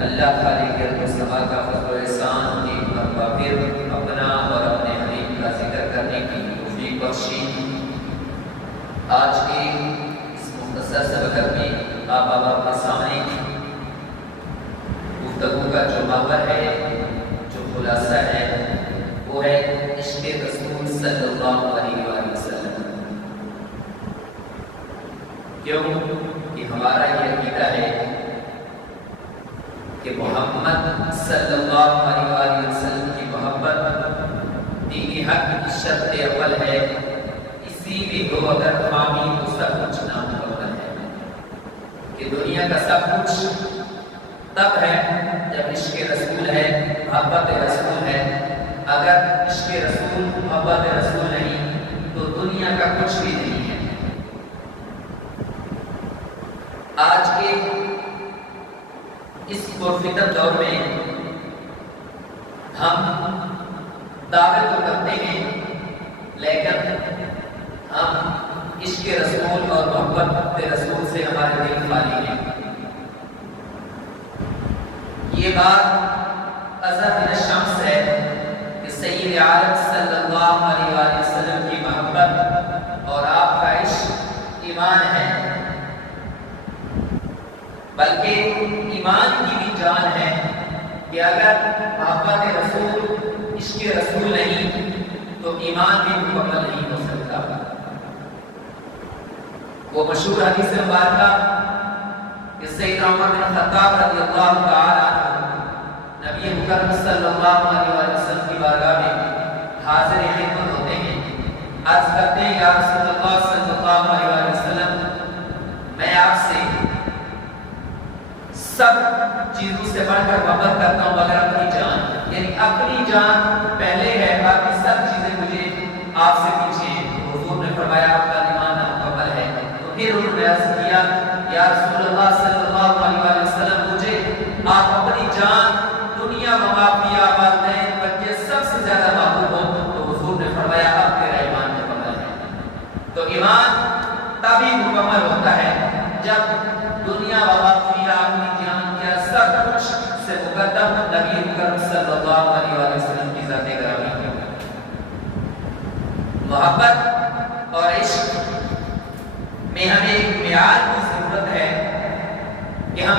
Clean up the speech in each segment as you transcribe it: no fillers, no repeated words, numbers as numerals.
اللہ خالق ارض و سما کا فضل و احسان ایک مرتبہ پھر اپنا اور اپنے حبیب کا ذکر کرنے کی توفیق بخشی۔ آج کے اس مختصر سبق میں آپ کے سامنے گفتگو کا جو محور ہے، جو خلاصہ ہے، وہ ہے عشق رسول صلی اللہ علیہ وآلہ وسلم۔ کیوں کہ ہمارا یہ عقیدہ ہے کہ محمد صلی اللہ علیہ وآلہ وسلم کی محبت دین حق کی شرط اول ہے، اسی میں ہو اگر خامی تو سب کچھ نامکمل ہے، کہ دنیا کا سب کچھ تب ہے جب عشق رسول ہے، محبت رسول ہے۔ اگر عشق رسول محبت رسول نہیں تو دنیا کا کچھ بھی نہیں ہے۔ آج کے اس پرفتن دور میں ہم دعوت تو کرتے ہیں، لیکن ہم عشق رسول اور محبت رسول سے ہمارے دل خالی ہیں۔ یہ بات ازہر من الشمس ہے کہ سید عالم صلی اللہ علیہ وآلہ وسلم کی محبت اور آپ کا عشق ایمان ہے، بلکہ ایمان کی بھی جان ہے کہ اگر محبت رسول عشق رسول نہیں تو ایمان بھی مکمل نہیں ہو سکتا۔ وہ مشہور حدیث مبارکہ کہ سیدنا عمر بن خطاب رضی اللہ تعالی عنہ نبی مکرم صلی اللہ علیہ وسلم کی بارگاہ میں حاضر خدمت ہوتے ہیں، عرض کرتے ہیں یا رسول اللہ صلی اللہ علیہ وسلم، میں آپ سے سب چیزوں سے بڑھ کر محبت کرتا ہوں مگر اپنی جان، یعنی اپنی جان پہلے ہے، باقی سب چیزیں مجھے آپ سے پیچھے ہیں۔ حضور نے فرمایا آپ کا ایمان نامکمل ہے۔ تو پھر انہوں نے عرض کیا یا رسول اللہ صلی اللہ علیہ وسلم، مجھے آپ اپنی جان، دنیا و ما فیہا، والدین، بچے سب سے زیادہ محبوب ہو۔ تو حضور نے فرمایا اب تیرا ایمان مکمل ہے۔ تو ایمان تبھی مکمل ہوتا ہے جب دنیا و ما فیہا، اپنی جان کیا سب کچھ سے مقدم نبی مکرم صلی اللہ علیہ وسلم کی ذات گرامی ہے۔ محبت اور عشق میں ہمیں ایک معیار کی ضرورت ہے کہ ہم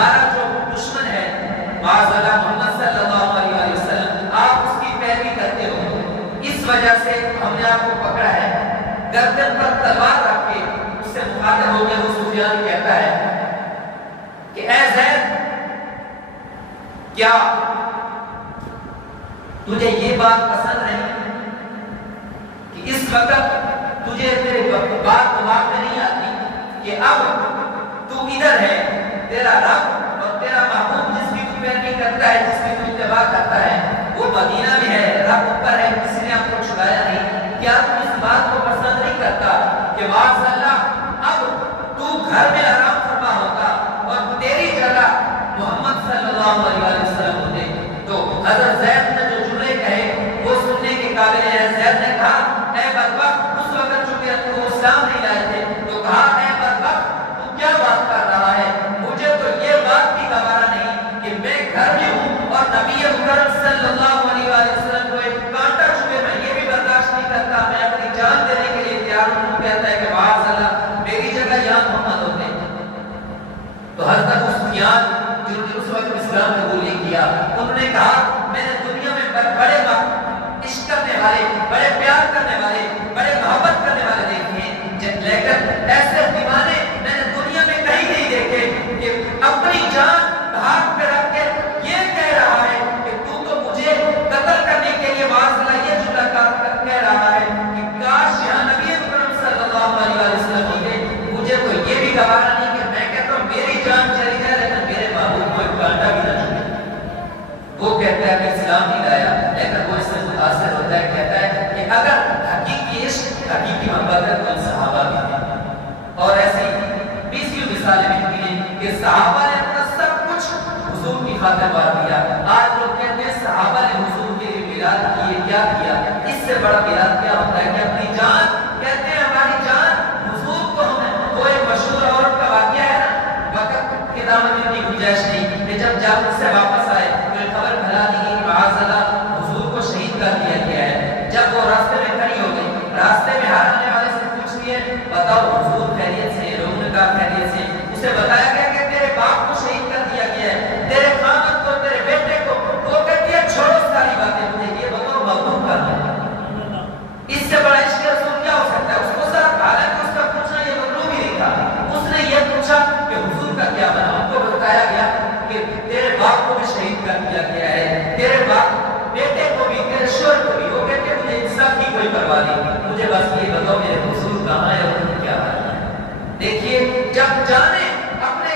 ہمارا جو دشمن ہے معاذ اللہ محمد صلی اللہ علیہ وسلم، آپ اس کی پیروی کرتے ہو، اس وجہ سے ہم نے آپ کو پکڑا ہے، گردن پر تلوار رکھ کے اس سے مخاطب ہو گیا۔ وہ سفیان کہتا ہے کہ اے زید، کیا تجھے یہ بات پسند نہیں کہ اس وقت تجھے میرے بات دماغ میں نہیں آتی کہ اب تو ادھر ہے، تیرا رب اور تیرا محبوب جس کی تو پیروی کرتا ہے، جس کی تو اتباع کرتا ہے، وہ مدینہ میں ہے، رب اوپر ہے، کسی نے آپ کو چھڑایا نہیں، کیا تم اس بات کو پسند نہیں کرتا کہ معاذ اللہ اب تو گھر میں آرام فرما ہوتا اور تیری جگہ محمد صلی اللہ علیہ وسلم ہوتے؟ تو حضرت زید نے جو جملے کہے وہ سننے کے قابل ہے۔ زید نے کہا اے بدبخت، اس وقت چونکہ وہ اسلام نہیں لائے تھے تو کہا اے بدبخت، تو کیا بات کر رہا ہے؟ مجھے تو یہ بات بھی گوارا نہیں کہ میں گھر میں ہوں اور نبی مکرم صلی اللہ علیہ وسلم کو ایک کانٹا چبھے، میں یہ بھی برداشت نہیں کرتا، میں اپنی جان دینے کے لیے تیار ہوں۔ کہتا ہے کہ معاذ اللہ، میری جگہ یہاں محمد ہوتے۔ تو حضرت ابو سفیان جنہوں نے اس وقت اسلام قبول نہیں کیا، انہوں نے کہا میں نے دنیا میں بڑے عشق کرنے والے، بڑے پیار کرنے والے، بڑے محبت کرنے والے دیکھے ہیں، لیکن ایسے دیوانے میں نے دنیا میں کہیں نہیں دیکھے کہ اپنی جان ہاتھ پہ رکھ کے یہ کہہ رہا ہے کہ تو مجھے قتل کرنے کے لیے معاذ اللہ یہ جملہ کہہ رہا ہے کہ کاش یہاں نبی اکرم صلی اللہ علیہ وسلم ہوتے۔ مجھے تو یہ بھی گوارا نہیں کہ میں کہتا ہوں میری جان چلی جائے لیکن میرے محبوب کو ایک کانٹا بھی نہ چھوڑے۔ وہ کہتا ہے کہ اسلام نہیں لایا، لیکن وہ اس سے متاثر ہوتا ہے، کہتا ہے کہ اگر حقیقی عشق، حقیقی محبت ہے تو صحابہ بھی ہیں۔ اور ایسی 20 مثالیں ملتی ہیں کہ صحابہ نے اپنا سب کچھ حضور کی خاطر وار دیا۔ آج لوگ کہتے ہیں صحابہ نے حضور کے لیے میلاد کیے، کیا کیا؟ اس سے بڑا میلاد کیا ہوتا ہے کہ اپنی جان، کہتے ہیں ہماری جان حضور کو ہمیں، وہ ایک مشہور عورت کا واقعہ ہے نا، وقت کے دامن میں اتنی گنجائش نہیں کہ جب جنگ سے واپس آئے تو ایک خبر پھیلا دی گئی کہ معاذ اللہ حضور کو شہید کر دیا گیا ہے۔ جب وہ راستے میں کھڑی ہو گئی، راستے میں ہر آنے والے سے پوچھ لیے بتاؤ حضور خیریت سے؟ لوگوں نے کہا خیریت سے۔ اسے بتایا گیا کہ تیرے باپ کو شہید کر دیا گیا ہے، تیرے خامد کو، تیرے بیٹے کو۔ وہ کہتی ہے چھوڑو ساری باتیں، مجھے یہ بتاؤ محبوب کا ہے، اس سے بڑا عشق رسول کیا ہو سکتا ہے؟ اس کو صرف، حالانکہ اس کا پوچھنا یہ مطلوب ہی نہیں تھا، اس نے یہ پوچھا کہ حضور کا کیا بنا؟ ان کو بتایا گیا کہ تیرے باپ کو بھی شہید کر دیا گیا ہے، تیرے باپ بیٹے کو بھی، تیرے شوہر کو بھی۔ وہ کہتے مجھے انصاف کی کوئی پرواہ نہیں، مجھے بس یہ بتاؤ میرے حضور کہاں ہے اور کیا حال ہے۔ دیکھیے جب جانے اپنے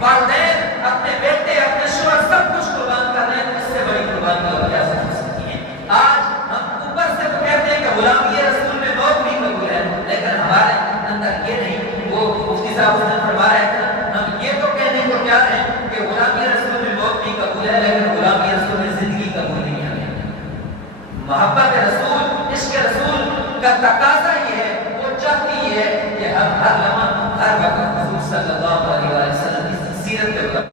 والدین، اپنے بیٹے، اپنے شوہر سب کچھ قربان کر رہے ہیں تو اس سے بڑی قربانی اور کیا ہو سکتی ہے؟ آج ہم اوپر سے تو کہتے ہیں کہ غلامی رسول میں موت بھی قبول ہے، لیکن ہمارے اندر یہ نہیں۔ وہ مفتی صاحب نے فرمایا ہے ہم یہ تو کہنے کو تیار ہیں کہ غلامی رسول میں موت بھی قبول ہے، لیکن غلامی رسول میں زندگی قبول نہیں ہے۔ محبت رسول، عشق رسول کا تقاضا یہ ہے، وہ چاہتی یہ ہے کہ ہم ہر لمحہ، ہر وقت حضور صلی اللہ علیہ وسلم کی سیرت پہ